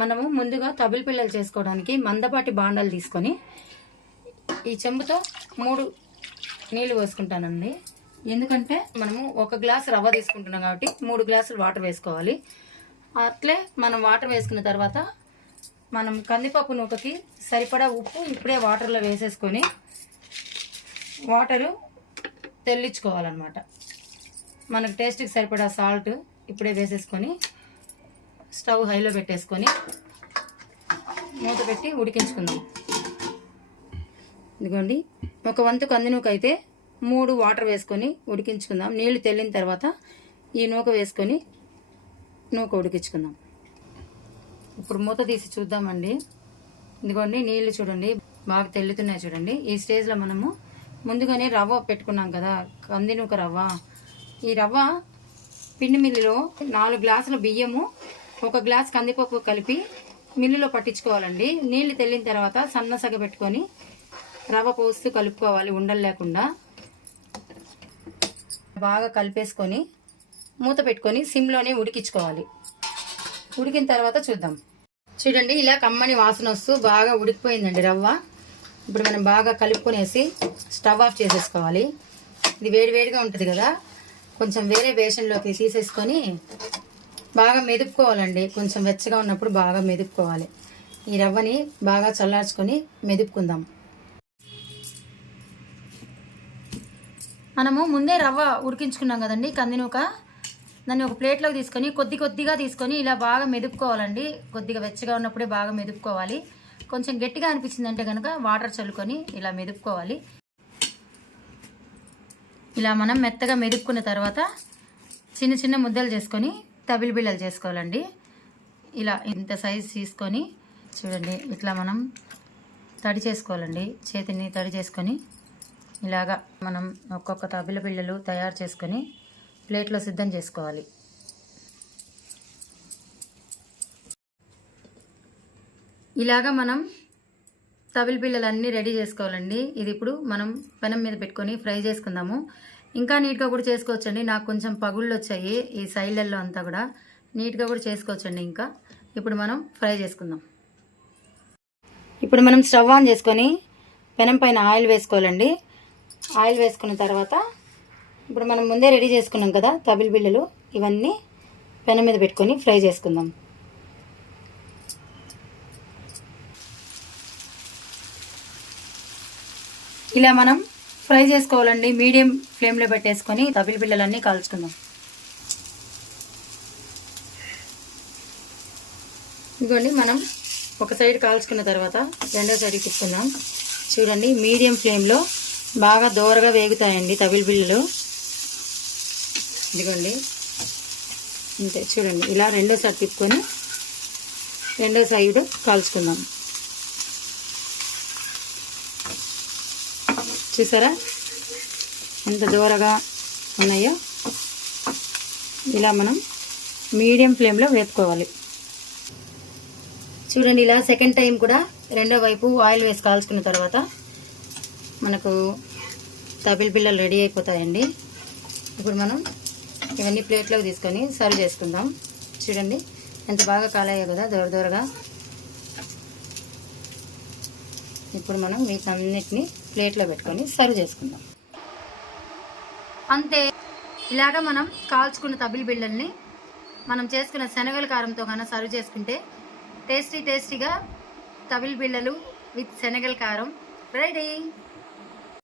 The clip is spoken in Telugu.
మనము ముందుగా తబిలి పిల్లలు చేసుకోవడానికి మందపాటి బాండాలు తీసుకొని ఈ చెంబుతో మూడు నీళ్ళు పోసుకుంటానండి. ఎందుకంటే మనము ఒక గ్లాస్ రవ్వ తీసుకుంటున్నాం కాబట్టి మూడు గ్లాసులు వాటర్ వేసుకోవాలి. అట్లే మనం వాటర్ వేసుకున్న తర్వాత మనం కందిపప్పు నూకకి సరిపడా ఉప్పు ఇప్పుడే వాటర్లో వేసేసుకొని వాటరు తెల్లించుకోవాలన్నమాట. మనకు టేస్ట్కి సరిపడా సాల్ట్ ఇప్పుడే వేసేసుకొని స్టవ్ హైలో పెట్టేసుకొని మూత పెట్టి ఉడికించుకుందాం. ఇదిగోండి. ఒక వంతు కంది నూక అయితే మూడు వాటర్ వేసుకొని ఉడికించుకుందాం. నీళ్ళు తెల్లిన తర్వాత ఈ నూక వేసుకొని నూక ఉడికించుకుందాం. ఇప్పుడు మూత తీసి చూద్దామండి. ఇదిగోండి నీళ్ళు చూడండి. బాగా తెల్లుతున్నాయి చూడండి. ఈ స్టేజ్లో మనము ముందుగానే రవ్వ పెట్టుకున్నాం కదా కంది నూక రవ్వ. ఈ రవ్వ పిండి మిల్లిలో నాలుగు గ్లాసుల బియ్యము ఒక గ్లాస్ కందిపప్పు కలిపి మిల్లులో పట్టించుకోవాలండి. నీళ్ళు తెల్లిన తర్వాత సన్న సగ పెట్టుకొని రవ్వ పోస్తూ కలుపుకోవాలి ఉండలు లేకుండా. బాగా కలిపేసుకొని మూత పెట్టుకొని సిమ్లోనే ఉడికించుకోవాలి. ఉడికిన తర్వాత చూద్దాం. చూడండి ఇలా కమ్మని వాసన వస్తూ బాగా ఉడికిపోయిందండి రవ్వ. ఇప్పుడు మనం బాగా కలుపుకునేసి స్టవ్ ఆఫ్ చేసేసుకోవాలి. ఇది వేడివేడిగా ఉంటుంది కదా కొంచెం వేరే బేషన్లోకి తీసేసుకొని బాగా మెదుపుకోవాలండి. కొంచెం వెచ్చగా ఉన్నప్పుడు బాగా మెదుపుకోవాలి. ఈ రవ్వని బాగా చల్లార్చుకొని మెదుపుకుందాం. మనము ముందే రవ్వ ఉడికించుకున్నాం కదండి కందినూక. దాన్ని ఒక ప్లేట్లోకి తీసుకొని కొద్ది కొద్దిగా తీసుకొని ఇలా బాగా మెదుపుకోవాలండి. కొద్దిగా వెచ్చగా ఉన్నప్పుడే బాగా మెదుపుకోవాలి. కొంచెం గట్టిగా అనిపించిందంటే కనుక వాటర్ చల్లుకొని ఇలా మెదుపుకోవాలి. ఇలా మనం మెత్తగా మెదుపుకున్న తర్వాత చిన్న చిన్న ముద్దలు చేసుకొని తబిలి బిళ్ళలు చేసుకోవాలండి. ఇలా ఇంత సైజ్ తీసుకొని చూడండి ఇట్లా మనం తడి చేసుకోవాలండి. చేతిని తడి చేసుకొని ఇలాగా మనం ఒక్కొక్క తబిల బిళ్ళలు తయారు చేసుకొని ప్లేట్లో సిద్ధం చేసుకోవాలి. ఇలాగా మనం తబిలి పిల్లలు అన్నీ రెడీ చేసుకోవాలండి. ఇది ఇప్పుడు మనం పెనం మీద పెట్టుకొని ఫ్రై చేసుకుందాము. ఇంకా నీట్గా కూడా చేసుకోవచ్చండి. నాకు కొంచెం పగుళ్ళు వచ్చాయి ఈ సైడ్లలో అంతా కూడా. నీట్గా కూడా చేసుకోవచ్చండి ఇంకా. ఇప్పుడు మనం ఫ్రై చేసుకుందాం. ఇప్పుడు మనం స్టవ్ ఆన్ చేసుకొని పెనం పైన ఆయిల్ వేసుకోవాలండి. ఆయిల్ వేసుకున్న తర్వాత ఇప్పుడు మనం ముందే రెడీ చేసుకున్నాం కదా తబిల్ బిళ్ళలు. ఇవన్నీ పెనం మీద పెట్టుకొని ఫ్రై చేసుకుందాం. ఇలా మనం ఫ్రై చేసుకోవాలండి. మీడియం ఫ్లేమ్లో పెట్టేసుకొని తపిలి బిళ్ళలన్నీ కాల్చుకుందాం. ఇదిగోండి మనం ఒక సైడ్ కాల్చుకున్న తర్వాత రెండో సైడ్ తిప్పుకుందాం చూడండి మీడియం ఫ్లేమ్లో బాగా దోరగా వేగుతాయండి తబిలి బిళ్ళలు. ఇదిగోండి అంతే చూడండి ఇలా రెండో సైడ్ తిప్పుకొని రెండో సైడ్ కాల్చుకుందాం. చూసారా? ఎంత దూరగా ఉన్నాయో ఇలా మనం మీడియం ఫ్లేమ్లో వేపుకోవాలి. చూడండి ఇలా సెకండ్ టైం కూడా రెండో వైపు ఆయిల్ వేసి కాల్చుకున్న తర్వాత మనకు తబిల్ పిల్లలు రెడీ అయిపోతాయండి. ఇప్పుడు మనం ఇవన్నీ ప్లేట్లోకి తీసుకొని సర్వ్ చేసుకుందాం. చూడండి ఎంత బాగా కాలాయో కదా దూర దూరగా. ఇప్పుడు మనం వీటన్నిటిని ప్లేట్లో పెట్టుకొని సర్వ్ చేసుకుందాం. అంతే. ఇలాగ మనం కాల్చుకున్న తబిలి బిళ్ళల్ని మనం చేసుకున్న శనగల కారంతో కన్నా సర్వ్ చేసుకుంటే టేస్టీ టేస్టీగా తబిలి బిళ్ళలు విత్ శనగల కారం రెడీ.